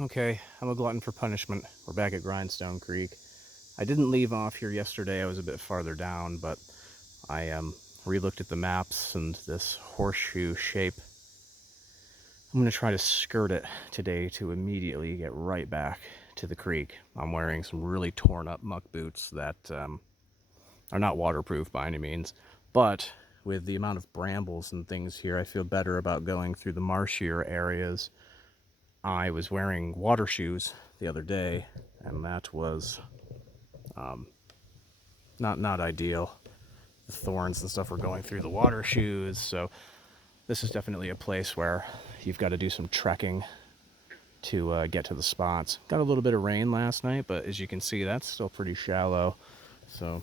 Okay, I'm a glutton for punishment. We're back at Grindstone Creek. I didn't leave off here yesterday. I was a bit farther down, but I re-looked at the maps and this horseshoe shape. I'm going to try to skirt it today to immediately get right back to the creek. I'm wearing some really torn up muck boots that are not waterproof by any means, but with the amount of brambles and things here, I feel better about going through the marshier areas. I was wearing water shoes the other day, and that was not ideal. The thorns and stuff were going through the water shoes, so this is definitely a place where you've got to do some trekking to get to the spots. Got a little bit of rain last night, but as you can see, that's still pretty shallow, so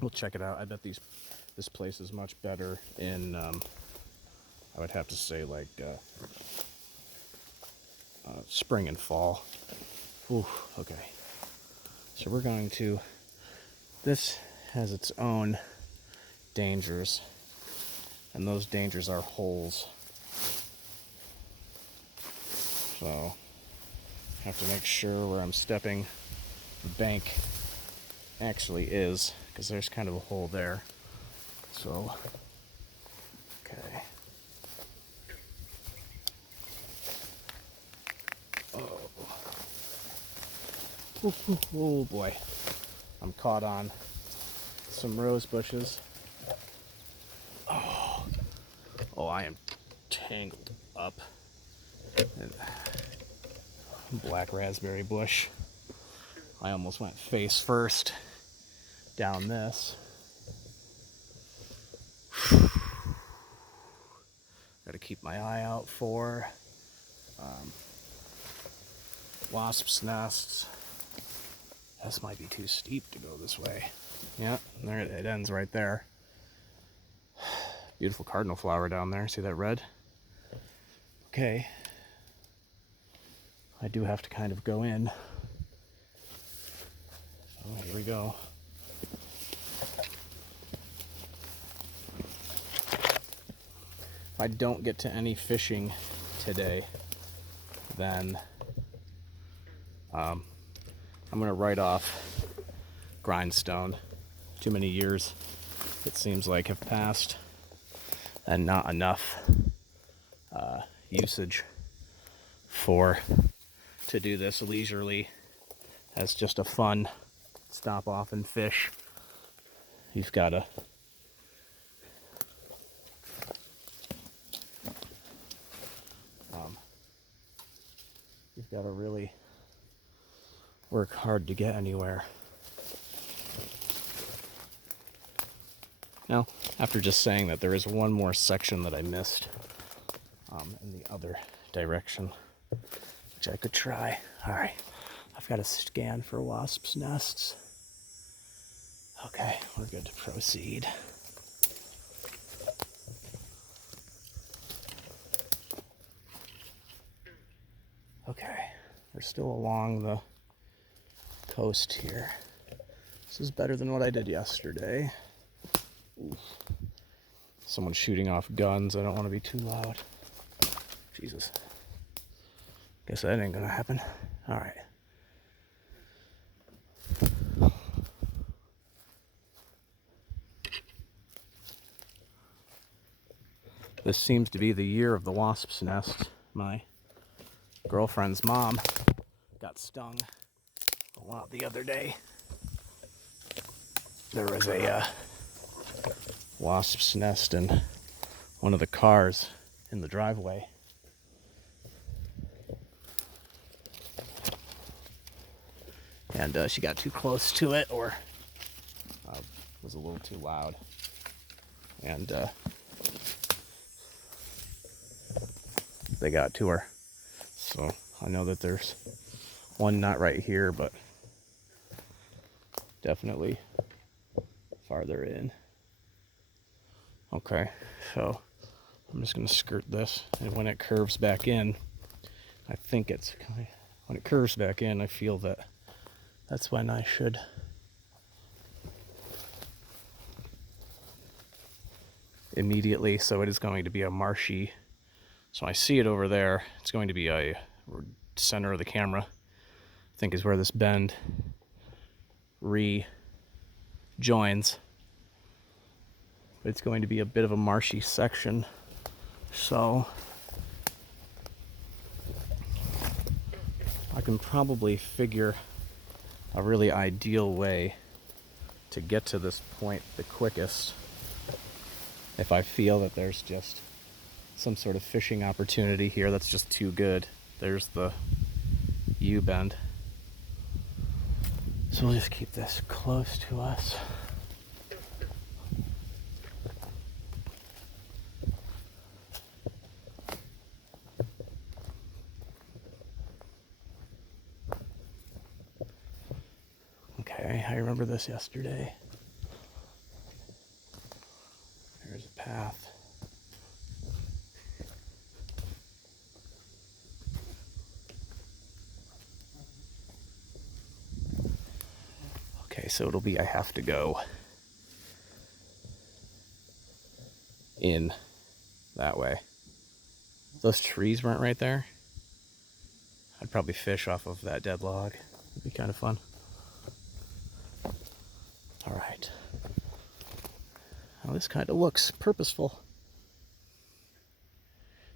we'll check it out. I bet this place is much better in, I would have to say, like spring and fall. Ooh, okay. So we're going to, this has its own dangers, and those dangers are holes. So I have to make sure where I'm stepping the bank actually is, because there's kind of a hole there. So, okay. Oh boy. I'm caught on some rose bushes. Oh, I am tangled up. And black raspberry bush. I almost went face first down this. Got to keep my eye out for wasps' nests. This might be too steep to go this way. Yeah, there it ends right there. Beautiful cardinal flower down there. See that red? Okay. I do have to kind of go in. Oh, here we go. If I don't get to any fishing today, then I'm going to write off Grindstone. Too many years, it seems like, have passed, and not enough usage to do this leisurely as just a fun stop off and fish. You've got to really work hard to get anywhere. Now, after just saying that, there is one more section that I missed in the other direction, which I could try. All right, I've got to scan for wasps' nests. Okay, we're good to proceed. Okay, we're still along the coast here. This is better than what I did yesterday. Ooh. Someone's shooting off guns. I don't want to be too loud. Jesus. Guess that ain't gonna happen. All right. This seems to be the year of the wasp's nest. My girlfriend's mom got stung a lot the other day. There was a wasp's nest in one of the cars in the driveway. And she got too close to it, or was a little too loud. And they got to her. So I know that there's one not right here, but definitely farther in. Okay, so I'm just going to skirt this, and when it curves back in, I think it's when it curves back in, I feel that that's when I should immediately. So it is going to be a marshy. So I see it over there. It's going to be a center of the camera, I think is where this bend rejoins. It's going to be a bit of a marshy section, so I can probably figure a really ideal way to get to this point the quickest if I feel that there's just some sort of fishing opportunity here that's just too good. There's the U-bend. So we'll just keep this close to us. Okay, I remember this yesterday. There's a path. Okay, so it'll be I have to go in that way. If those trees weren't right there, I'd probably fish off of that dead log. It'd be kind of fun. All right. Well, this kind of looks purposeful.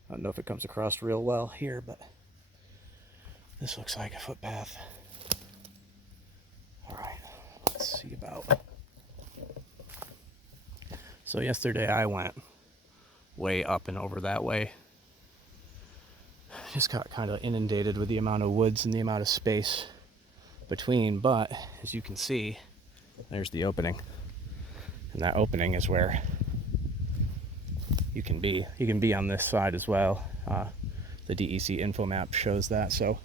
I don't know if it comes across real well here, but this looks like a footpath. All right, let's see about. So yesterday I went way up and over that way. Just got kind of inundated with the amount of woods and the amount of space between, but as you can see, there's the opening. And that opening is where you can be. You can be on this side as well. The DEC info map shows that. So,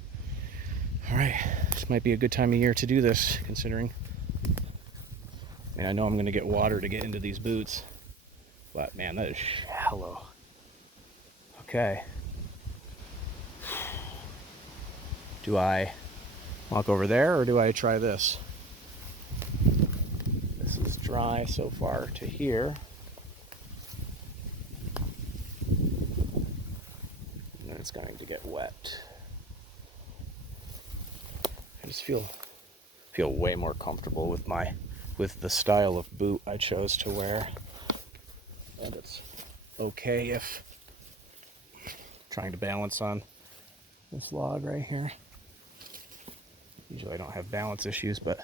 all right, this might be a good time of year to do this, considering. I mean, I know I'm going to get water to get into these boots, but man, that is shallow. Okay. Do I walk over there or do I try this? This is dry so far to here. And then it's going to get wet. I just feel way more comfortable with the style of boot I chose to wear. And it's okay if trying to balance on this log right here. Usually I don't have balance issues, but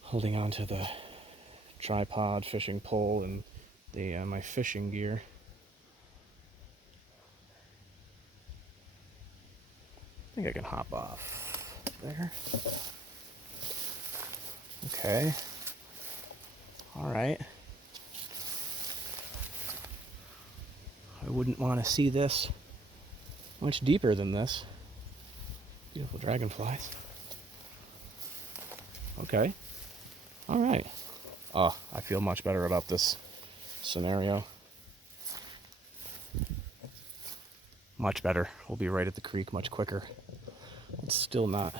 holding on to the tripod, fishing pole, and the my fishing gear. I think I can hop off there. Okay. All right. I wouldn't want to see this much deeper than this. Beautiful dragonflies. Okay. All right. Oh, I feel much better about this scenario. Much better. We'll be right at the creek much quicker. It's still not.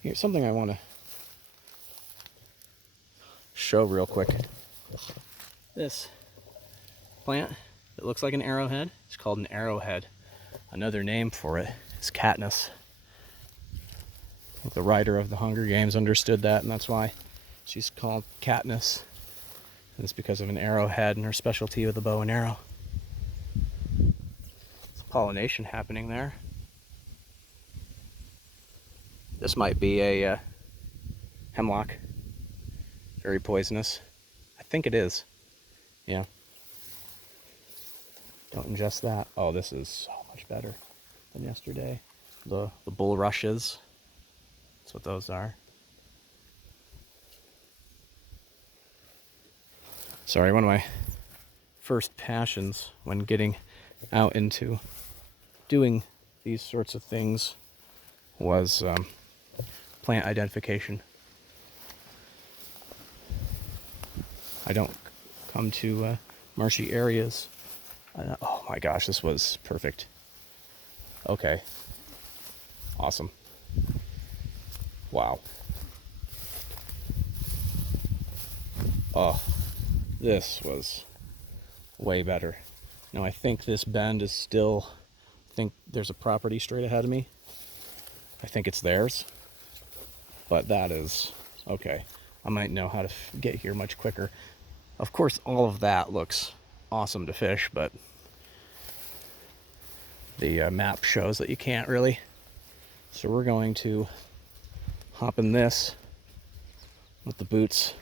Here's something I want to show real quick. This plant, it looks like an arrowhead. It's called an arrowhead. Another name for it is Katniss. I think the writer of the Hunger Games understood that, and that's why she's called Katniss. And it's because of an arrowhead and her specialty with the bow and arrow. There's pollination happening there. This might be a hemlock. Very poisonous. I think it is. Yeah. Don't ingest that. Oh, this is so much better than yesterday. The bulrushes. That's what those are. Sorry, one of my first passions when getting out into doing these sorts of things was plant identification. I don't come to marshy areas. Oh my gosh, this was perfect. Okay. Awesome. Wow. Oh, this was way better. Now I think this bend is still, I think there's a property straight ahead of me. I think it's theirs, but that is, okay. I might know how to get here much quicker. Of course, all of that looks awesome to fish, but the map shows that you can't really. So we're going to hop in this, let the boots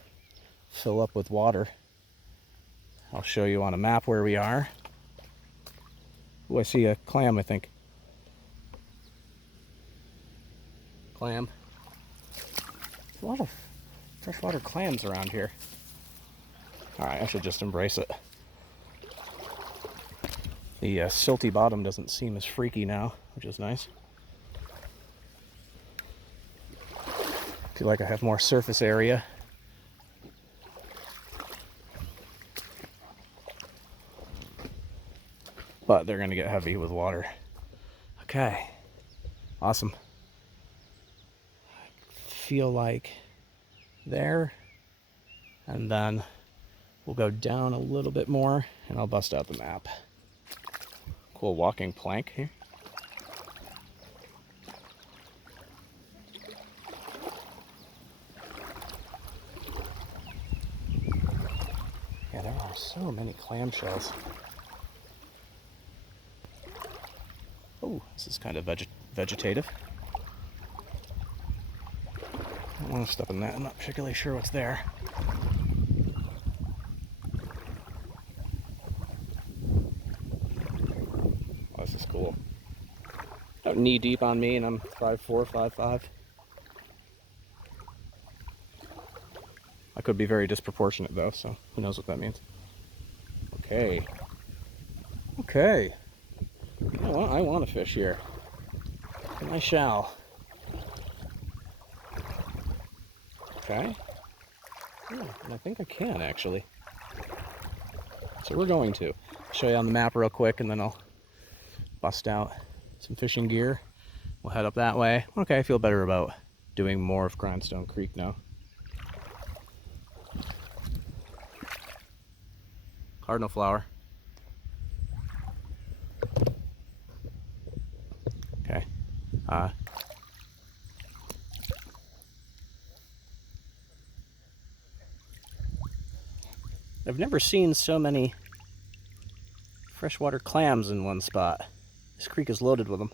fill up with water. I'll show you on a map where we are. Oh, I see a clam, I think. Clam. There's a lot of freshwater clams around here. Alright, I should just embrace it. The silty bottom doesn't seem as freaky now, which is nice. Feel like I have more surface area. But they're going to get heavy with water. Okay. Awesome. I feel like there. And then we'll go down a little bit more and I'll bust out the map. Cool walking plank here. Yeah, there are so many clamshells. Oh, this is kind of vegetative. I don't want to step in that. I'm not particularly sure what's there. Oh, this is cool. About knee deep on me, and I'm 5'4", 5'5". I could be very disproportionate though, so who knows what that means. Okay. Okay. I want to fish here. And I shall. Okay. Yeah, and I think I can actually. So we're going to. Show you on the map real quick and then I'll bust out some fishing gear. We'll head up that way. Okay, I feel better about doing more of Grindstone Creek now. Cardinal flower. Okay. I've never seen so many freshwater clams in one spot. This creek is loaded with them.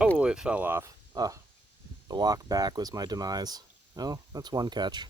Oh, it fell off. Oh, the walk back was my demise. Oh, that's one catch.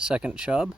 second chub.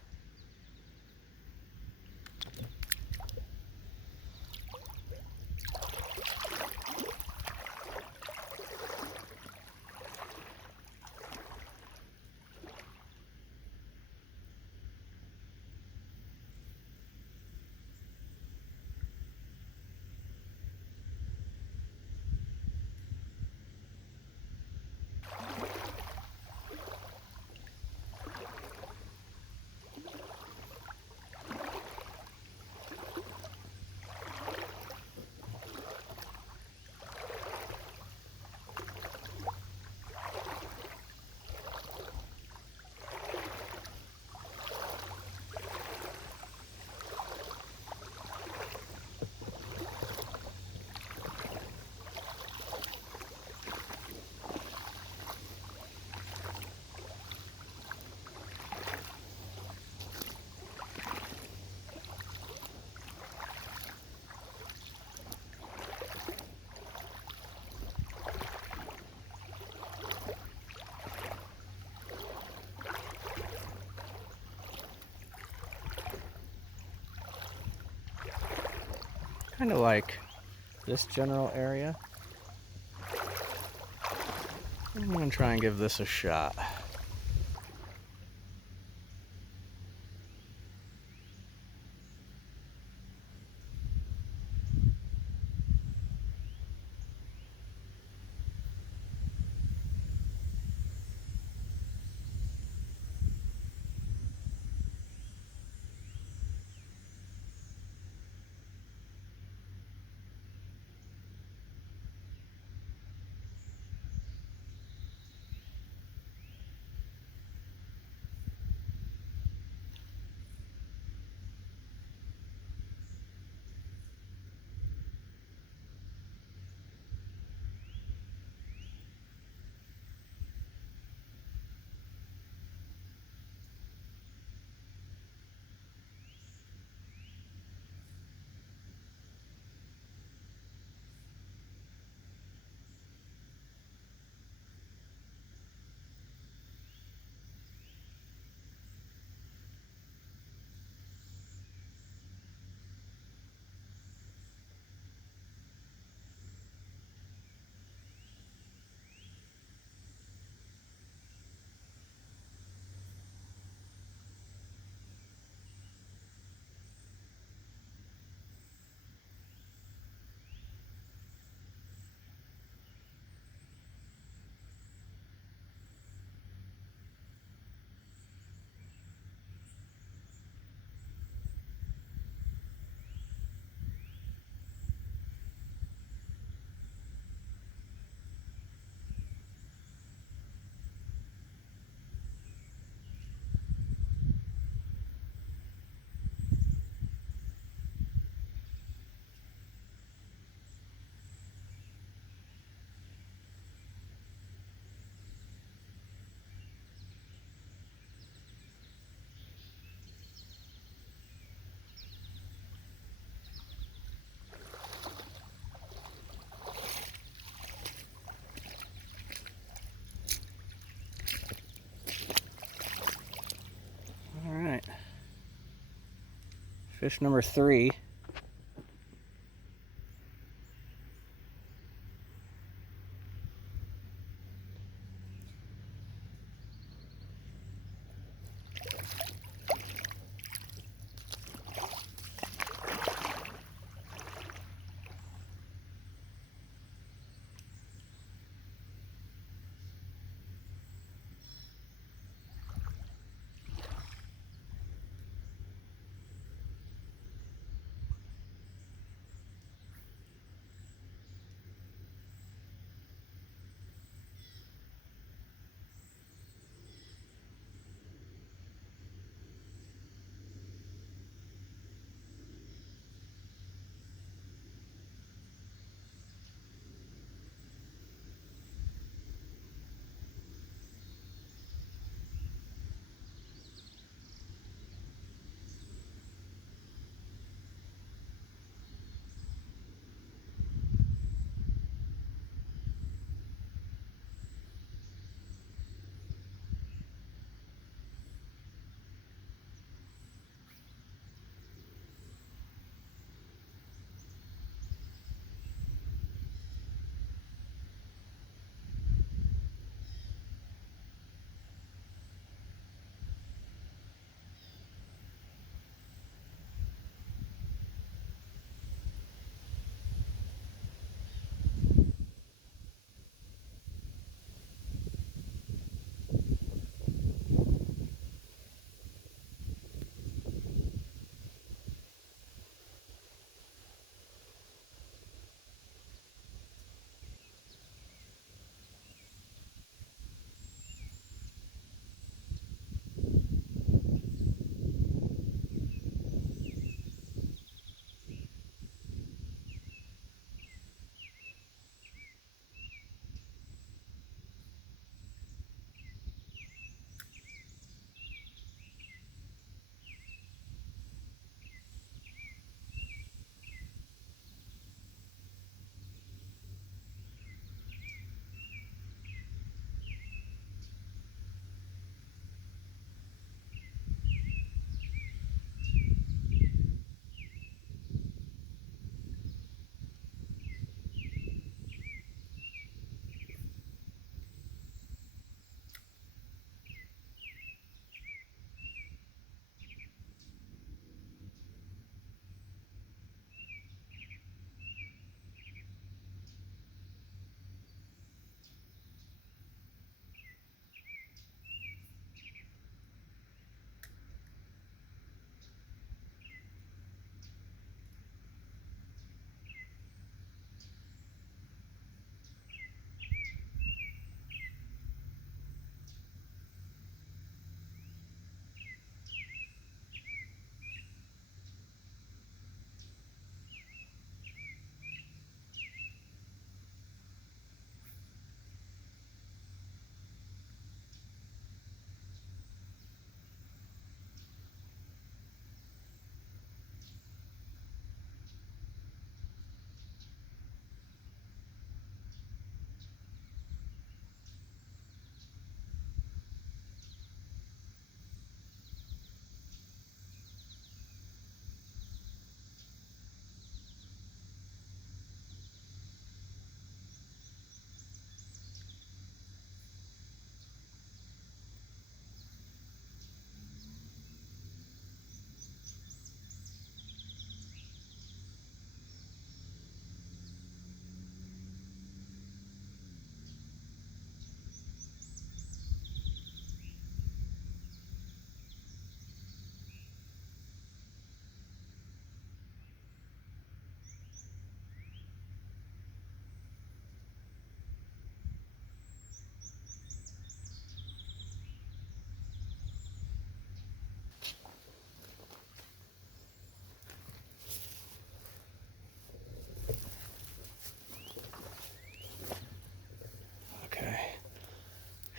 Kind of like this general area. I'm going to try and give this a shot. All right. Fish number 3.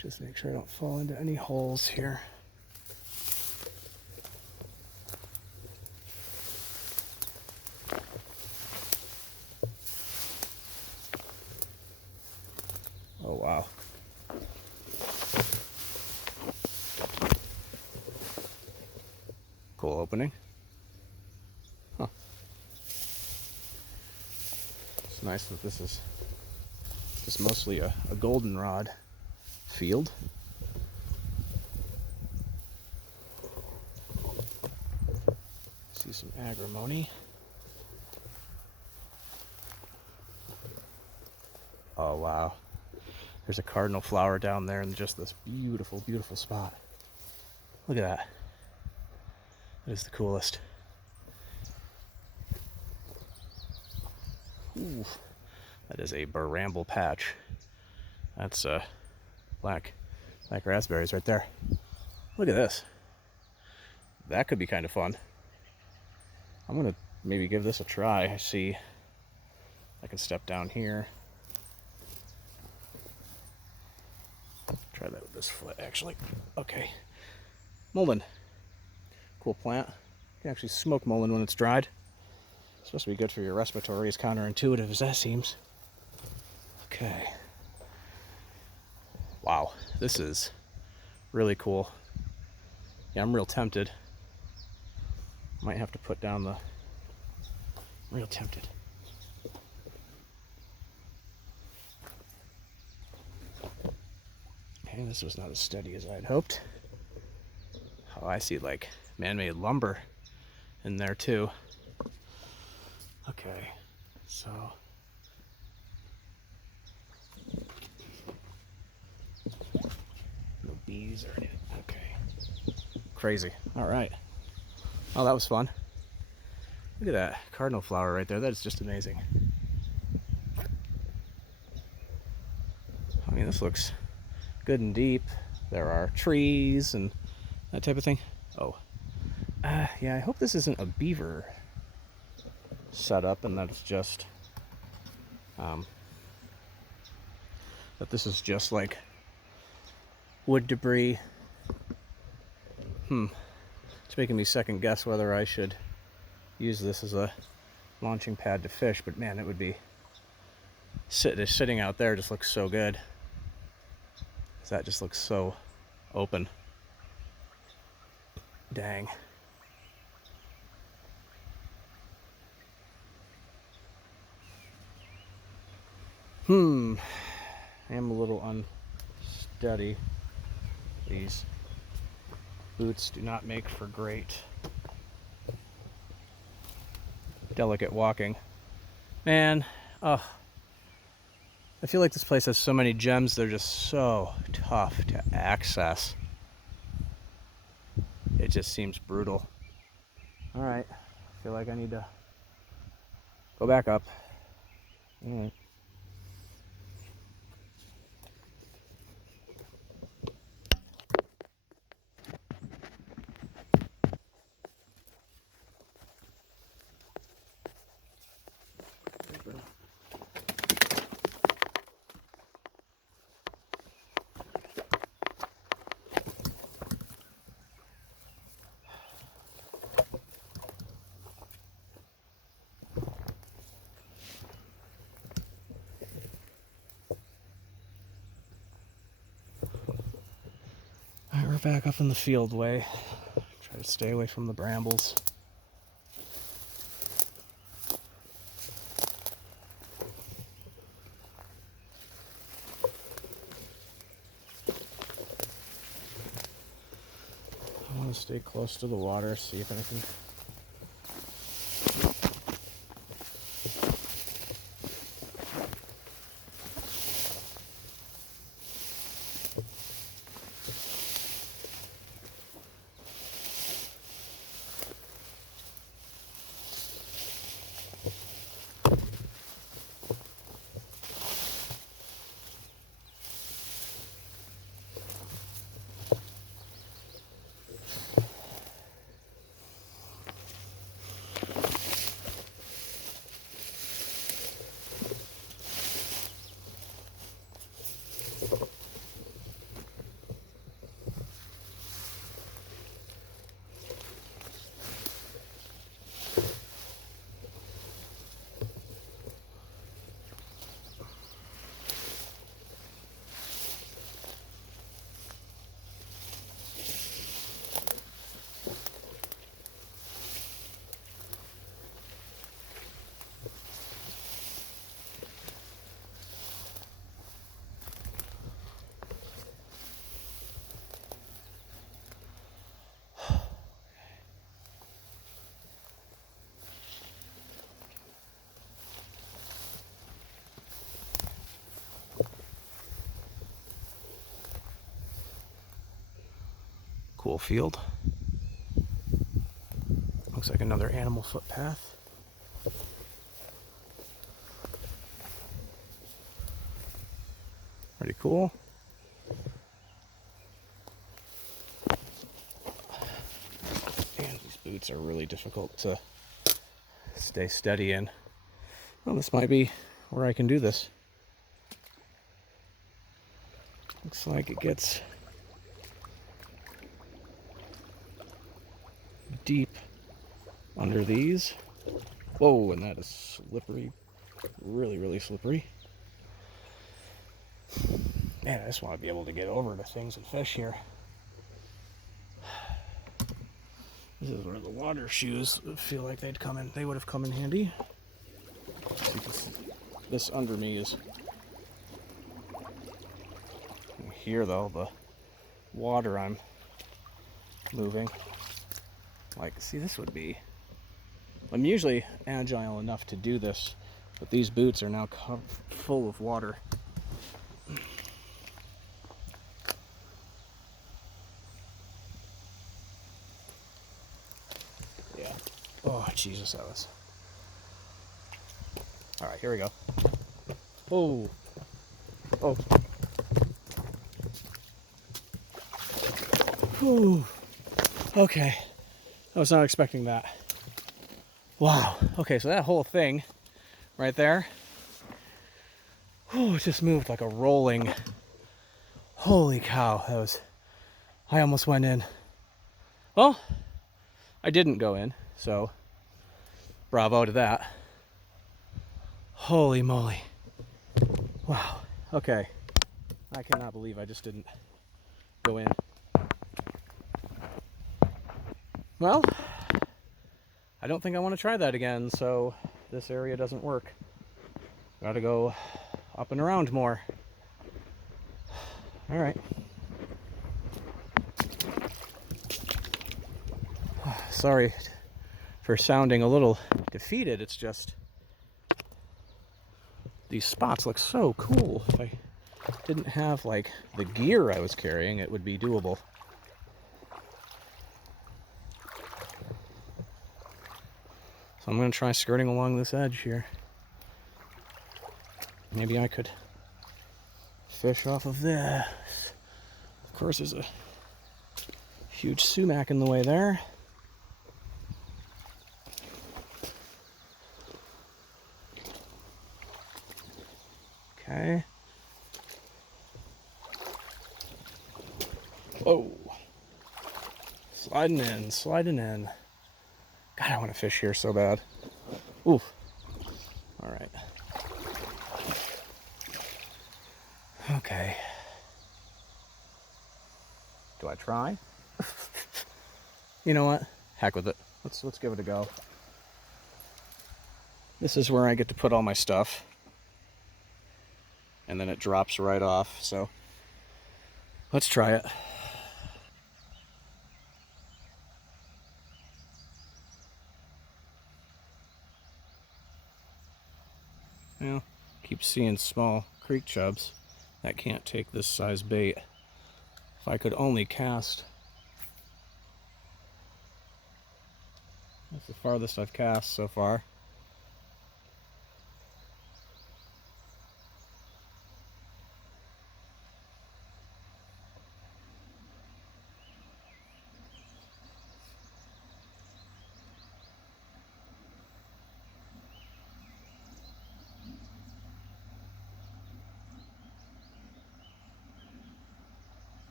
Just make sure I don't fall into any holes here. Oh, wow. Cool opening. Huh. It's nice that this is just mostly a goldenrod field. See some agrimony. Oh, wow. There's a cardinal flower down there in just this beautiful, beautiful spot. Look at that. That is the coolest. Ooh, that is a bramble patch. That's black raspberries right there. Look at this. That could be kind of fun. I'm gonna maybe give this a try. I see I can step down here. Try that with this foot, actually. Okay. Mullein. Cool plant. You can actually smoke mullein when it's dried. It's supposed to be good for your respiratory, as counterintuitive as that seems. Okay. Wow, this is really cool. Yeah, I'm real tempted. Might have to put down the... Real tempted. Okay, this was not as steady as I had hoped. Oh, I see like man-made lumber in there too. Okay, so no bees or anything. Okay, crazy. All right. Oh, that was fun. Look at that cardinal flower right there. That is just amazing. I mean, this looks good and deep. There are trees and that type of thing. Oh, yeah, I hope this isn't a beaver setup and that it's just, that this is just like wood debris. It's making me second guess whether I should use this as a launching pad to fish, but man, it would be sitting out there just looks so good. That just looks so open. Dang. I am a little unsteady. These boots do not make for great delicate walking. Man, oh, I feel like this place has so many gems, they're just so tough to access. It just seems brutal. All right, I feel like I need to go back up. All right. All right, we're back up in the field way. Try to stay away from the brambles. I want to stay close to the water, see if anything. Cool field. Looks like another animal footpath. Pretty cool. And these boots are really difficult to stay steady in. Well, this might be where I can do this. Looks like it gets deep under these. Whoa, and that is slippery. Really, really slippery. Man, I just want to be able to get over to things and fish here. This is where the water shoes feel like they'd come in. They would have come in handy. This under me is here, though, the water I'm moving. Like, see, this would be... I'm usually agile enough to do this, but these boots are now full of water. Yeah. Oh, Jesus, that was... All right, here we go. Oh. Oh. Whew. Okay. I was not expecting that. Wow. Okay, so that whole thing right there, it just moved like a rolling. Holy cow, that was... I almost went in. Well, I didn't go in, so bravo to that. Holy moly. Wow. Okay. I cannot believe I just didn't go in. Well, I don't think I want to try that again, so this area doesn't work. Gotta go up and around more. All right. Sorry for sounding a little defeated. It's just these spots look so cool. If I didn't have like the gear I was carrying, it would be doable. So I'm going to try skirting along this edge here. Maybe I could fish off of this. Of course, there's a huge sumac in the way there. Okay. Whoa. Sliding in, sliding in. God, I want to fish here so bad. Oof. All right. Okay. Do I try? You know what? Heck with it. Let's give it a go. This is where I get to put all my stuff. And then it drops right off, so let's try it. Well, keep seeing small creek chubs that can't take this size bait. If I could only cast. That's the farthest I've cast so far.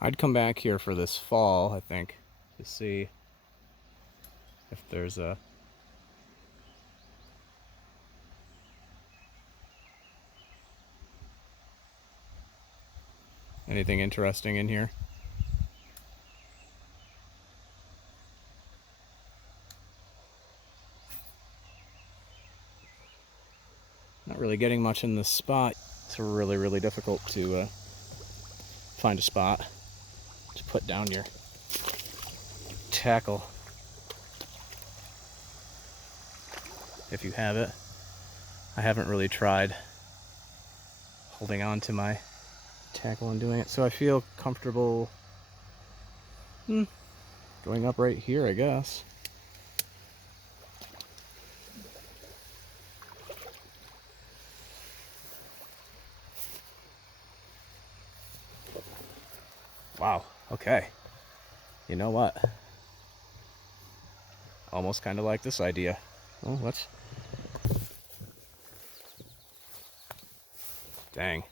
I'd come back here for this fall, I think, to see if there's a Anything interesting in here? Not really getting much in this spot. It's really difficult to find a spot to put down your tackle if you have it. I haven't really tried holding on to my tackle and doing it, so I feel comfortable going up right here, I guess. Wow, okay. You know what? Almost kind of like this idea. Oh, what's... Dang.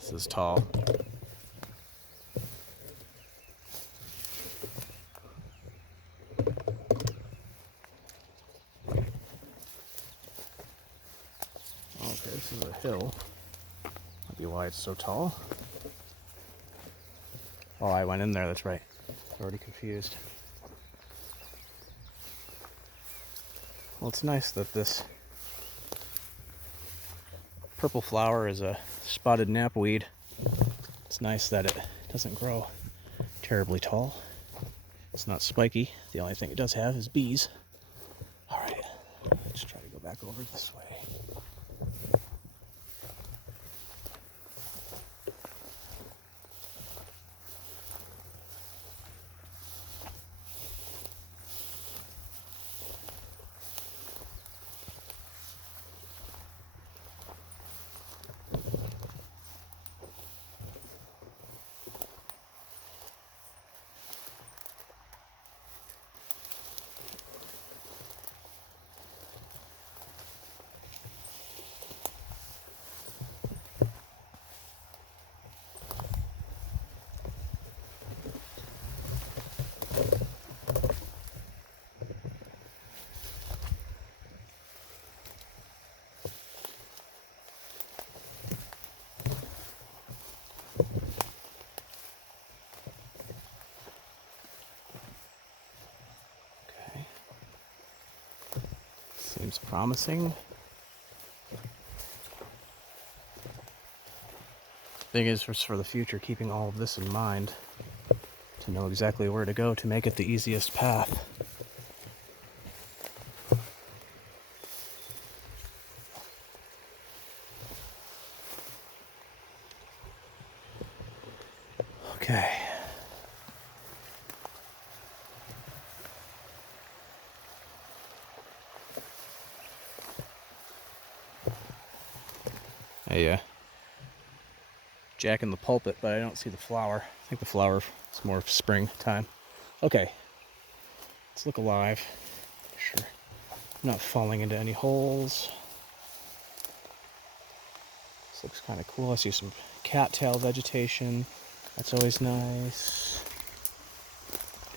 This is tall. Okay, this is a hill. Might be why it's so tall. Oh, I went in there, that's right. Already confused. Well, it's nice that this purple flower is a spotted knapweed. It's nice that it doesn't grow terribly tall. It's not spiky. The only thing it does have is bees. All right, let's try to go back over this way. Seems promising. Thing is, for the future, keeping all of this in mind to know exactly where to go to make it the easiest path. Okay. Jack in the pulpit, but I don't see the flower. I think the flower is more springtime. Okay, let's look alive. Make sure I'm not falling into any holes. This looks kind of cool. I see some cattail vegetation. That's always nice.